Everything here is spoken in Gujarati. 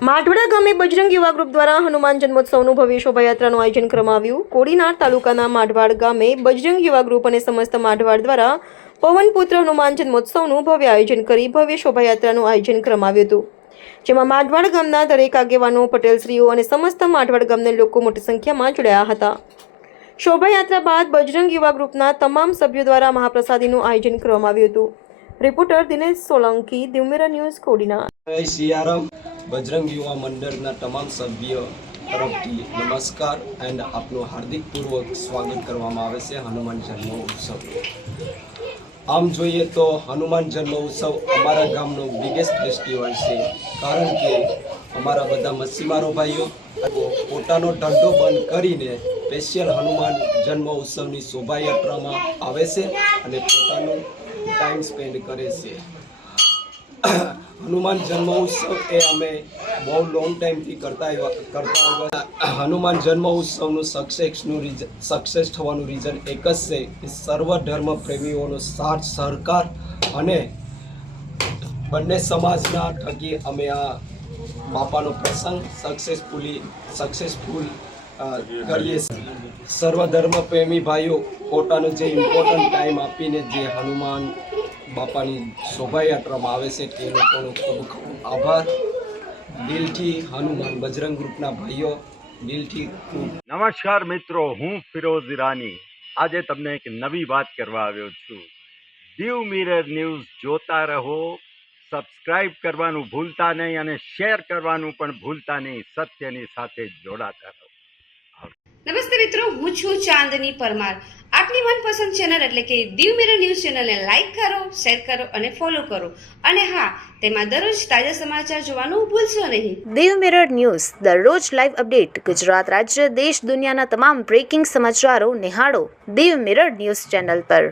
માઢવડા ગામે બજરંગ યુવા ગ્રુપ દ્વારા હનુમાન જન્મોત્સવનું ભવ્ય શોભાયાત્રાનું આયોજન કરવામાં આવ્યું। કોડીનાર તાલુકાના માઢવાડ ગામે બજરંગ યુવા ગ્રુપ અને સમસ્ત માઢવાડ દ્વારા પવનપુત્ર હનુમાન જન્મોત્સવનું ભવ્ય આયોજન કરી ભવ્ય શોભાયાત્રાનું આયોજન કરવામાં આવ્યું હતું, જેમાં માઢવાડ ગામના દરેક આગેવાનો, પટેલશ્રીઓ અને સમસ્ત માઢવાડ ગામના લોકો મોટી સંખ્યામાં જોડાયા હતા। શોભાયાત્રા બાદ બજરંગ યુવા ગ્રુપના તમામ સભ્યો દ્વારા મહાપ્રસાદીનું આયોજન કરવામાં આવ્યું હતું। Reporter Dinesh Solanki, Divya Mirror news, Kodinar. જય સિયારામ। બજરંગ યુવા મંડળના તમામ સભ્યો તરફથી નમસ્કાર એન્ડ આપનું હાર્દિકપૂર્વક સ્વાગત કરવામાં આવે છે હનુમાન જન્મ ઉત્સવ। આમ જોઈએ તો હનુમાન જન્મ ઉત્સવ અમારા ગામનો બિગેસ્ટ ફેસ્ટિવલ છે, કારણ કે અમારા બધા મચ્છીમારો ભાઈઓ પોતાનો ધંધો બંધ કરીને સ્પેશિયલ હનુમાન જન્મ ઉત્સવની શોભાયાત્રામાં આવે છે અને પોતાનું ટાઈમ સ્પેન્ડ કરે છે। હનુમાન જન્મ ઉત્સવ એ અમે બહુ લોંગ ટાઈમથી કરતા આવ્યા। હનુમાન જન્મ ઉત્સવનું સક્સેસ થવાનું રીઝન એક જ છે કે સર્વ ધર્મ પ્રેમીઓનો સાથ સહકાર અને બંને સમાજના થકી અમે આ બાપાનો પ્રસંગ સક્સેસફુલ કરીએ છીએ। સર્વ ધર્મ પ્રેમી ભાઈઓ પોતાનો જે ઇમ્પોર્ટન્ટ ટાઈમ આપીને જે હનુમાન બાપાની શોભાયાત્રામાં આવે છે તે લોકોનો ખૂબ ખૂબ આભાર। દિલથી હનુમાન બજરંગ ગ્રુપના ભાઈઓ દિલથી ખૂબ નમસ્કાર મિત્રો, હું ફિરોઝ ઈરાની આજે તમને એક નવી વાત કરવા આવ્યો છું। દીવ મિરર ન્યૂઝ જોતા રહો, સબસ્ક્રાઇબ કરવાનું ભૂલતા નહીં અને શેર કરવાનું પણ ભૂલતા નહીં। સત્યની સાથે જોડાતા રહો। નમસ્તે મિત્રો, હું છું ચાંદની પરમાર। આપની મનપસંદ ચેનલ એટલે કે દીવ મિરર ન્યૂઝ ચેનલને લાઈક કરો, શેર કરો અને ફોલો કરો, અને હા, તેમાં દરરોજ તાજા સમાચાર જોવાનું ભૂલશો નહીં। દીવ મિરર ન્યૂઝ દરરોજ લાઈવ અપડેટ ગુજરાત રાજ્ય, દેશ, દુનિયાના તમામ બ્રેકિંગ સમાચારો નિહાળો દીવ મિરર ન્યૂઝ ચેનલ પર।